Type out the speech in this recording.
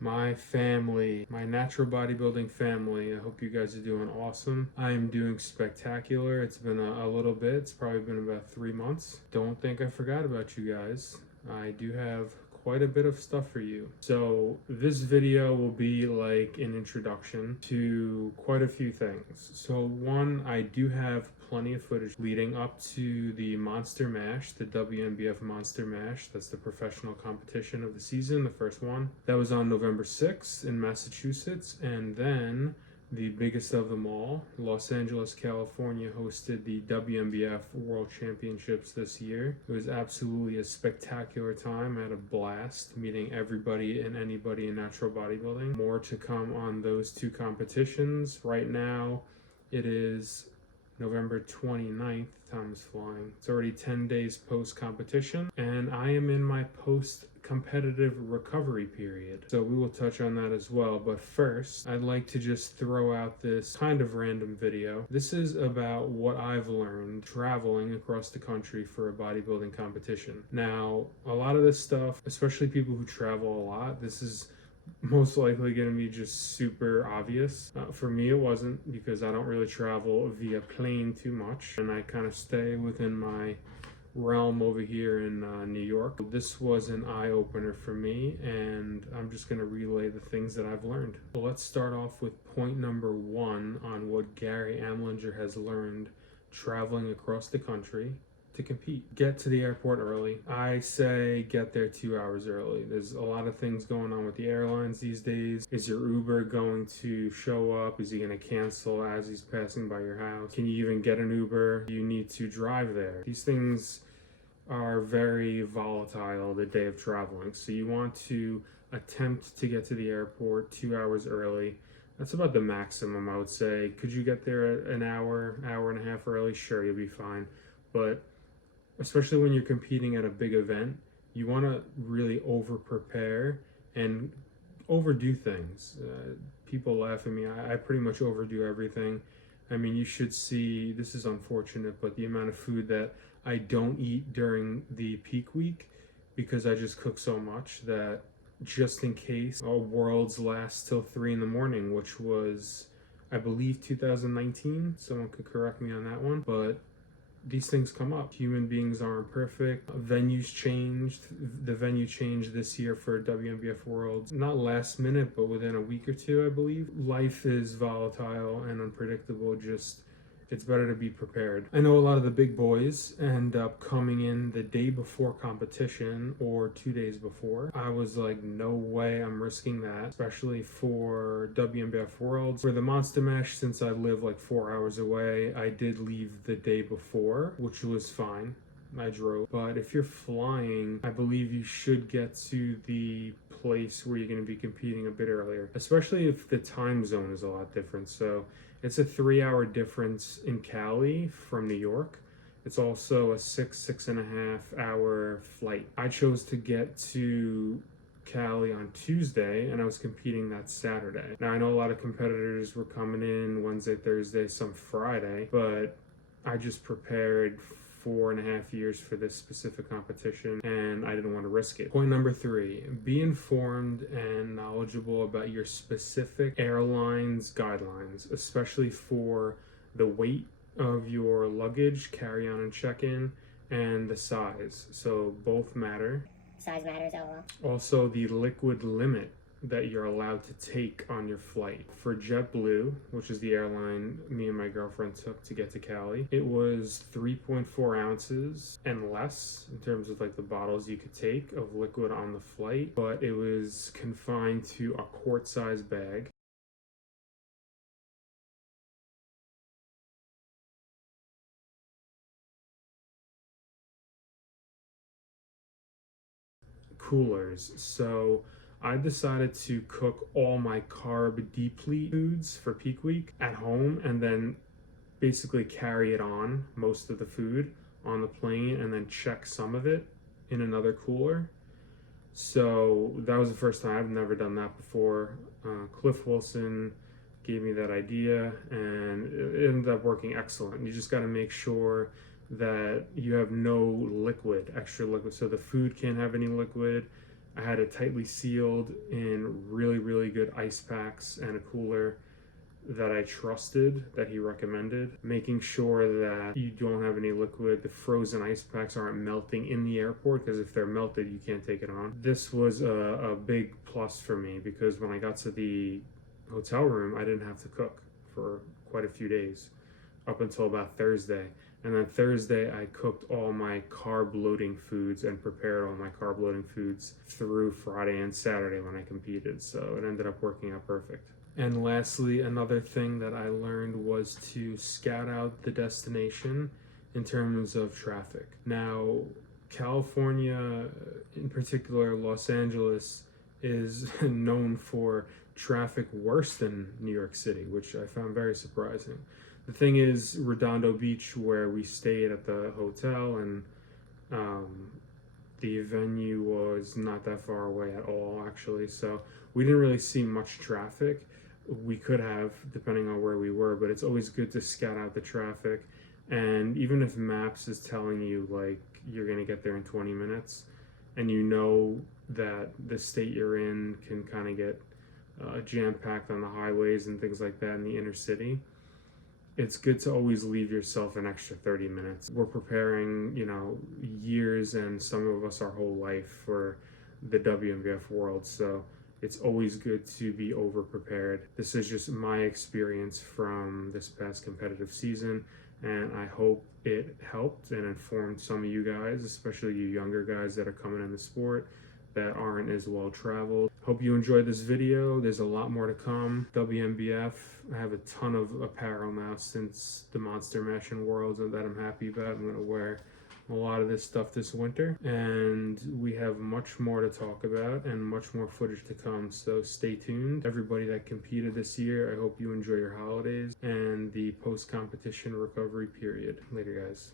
My family, my natural bodybuilding family. I hope you guys are doing awesome. I am doing spectacular. It's been a little bit. It's probably been about 3 months. Don't think I forgot about you guys. I do have quite a bit of stuff for you. So this video will be like an introduction to quite a few things. So one, I do have plenty of footage leading up to the Monster Mash, the WNBF Monster Mash. That's the professional competition of the season, the first one. That was on November 6th in Massachusetts. And then the biggest of them all, Los Angeles, California, hosted the WNBF World Championships this year. It was absolutely a spectacular time. I had a blast meeting everybody and anybody in natural bodybuilding. More to come on those two competitions. Right now, it is November 29th, time is flying. It's already 10 days post-competition, and I am in my post-competitive recovery period. So we will touch on that as well, but first, I'd like to just throw out this kind of random video. This is about what I've learned traveling across the country for a bodybuilding competition. Now, a lot of this stuff, especially people who travel a lot, this is most likely going to be just super obvious. For me, it wasn't, because I don't really travel via plane too much, and I kind of stay within my realm over here in New York. This was an eye-opener for me, and I'm just going to relay the things that I've learned. So let's start off with point number one on what Gary Amlinger has learned traveling across the country to compete. Get to the airport early. I say get there 2 hours early. There's a lot of things going on with the airlines these days. Is your Uber going to show up? Is he going to cancel as he's passing by your house? Can you even get an Uber? You need to drive there. These things are very volatile the day of traveling. So you want to attempt to get to the airport 2 hours early. That's about the maximum, I would say. Could you get there an hour and a half early? Sure, you'll be fine. But especially when you're competing at a big event, you want to really over prepare and overdo things. People laugh at me. I pretty much overdo everything. I mean, you should see, this is unfortunate, but the amount of food that I don't eat during the peak week, because I just cook so much that just in case worlds last till 3 in the morning, which was, I believe, 2019. Someone could correct me on that one, but these things come up. Human beings aren't perfect. Venues changed. The venue changed this year for WNBF Worlds. Not last minute, but within a week or two, I believe. Life is volatile and unpredictable. Just, it's better to be prepared. I know a lot of the big boys end up coming in the day before competition or 2 days before. I was like, no way I'm risking that, especially for WNBF Worlds. For the Monster Mash, since I live like 4 hours away, I did leave the day before, which was fine. I drove. But if you're flying, I believe you should get to the place where you're going to be competing a bit earlier, especially if the time zone is a lot different. So it's a 3-hour difference in Cali from New York. It's also a 6.5 hour flight. I chose to get to Cali on Tuesday, and I was competing that Saturday. Now, I know a lot of competitors were coming in Wednesday, Thursday, some Friday, but I just prepared 4.5 years for this specific competition, and I didn't want to risk it. Point number 3, be informed and knowledgeable about your specific airline's guidelines, especially for the weight of your luggage, carry-on and check-in, and the size. So both matter. Size matters, LOL. Also, the liquid limit that you're allowed to take on your flight. For JetBlue, which is the airline me and my girlfriend took to get to Cali, it was 3.4 ounces and less in terms of like the bottles you could take of liquid on the flight, but it was confined to a quart-size bag. Coolers. So I decided to cook all my carb deplete foods for peak week at home, and then basically carry it on, most of the food, on the plane, and then check some of it in another cooler. So that was the first time. I've never done that before. Cliff Wilson gave me that idea, and it ended up working excellent. You just got to make sure that you have no liquid, extra liquid. So the food can't have any liquid. I had it tightly sealed in really, really good ice packs and a cooler that I trusted, that he recommended, making sure that you don't have any liquid. The frozen ice packs aren't melting in the airport, because if they're melted, you can't take it on. This was a big plus for me, because when I got to the hotel room, I didn't have to cook for quite a few days, up until about Thursday. And then Thursday, I cooked all my carb loading foods and prepared all my carb loading foods through Friday and Saturday when I competed. So it ended up working out perfect. And lastly, another thing that I learned was to scout out the destination in terms of traffic. Now, California, in particular Los Angeles, is known for traffic worse than New York City, which I found very surprising. The thing is, Redondo Beach, where we stayed at the hotel, and the venue was not that far away at all, actually, so we didn't really see much traffic. We could have, depending on where we were, but it's always good to scout out the traffic. And even if Maps is telling you like you're gonna get there in 20 minutes, and you know that the state you're in can kind of get jam-packed on the highways and things like that in the inner city, it's good to always leave yourself an extra 30 minutes. We're preparing, years, and some of us our whole life for the WNBF world, so it's always good to be over prepared. This is just my experience from this past competitive season, and I hope it helped and informed some of you guys, especially you younger guys that are coming in the sport that aren't as well traveled. Hope you enjoyed this video. There's a lot more to come. WNBF, I have a ton of apparel now since the Monster Mash and Worlds that I'm happy about. I'm gonna wear a lot of this stuff this winter, and we have much more to talk about and much more footage to come, so stay tuned. Everybody that competed this year, I hope you enjoy your holidays and the post-competition recovery period. Later, guys.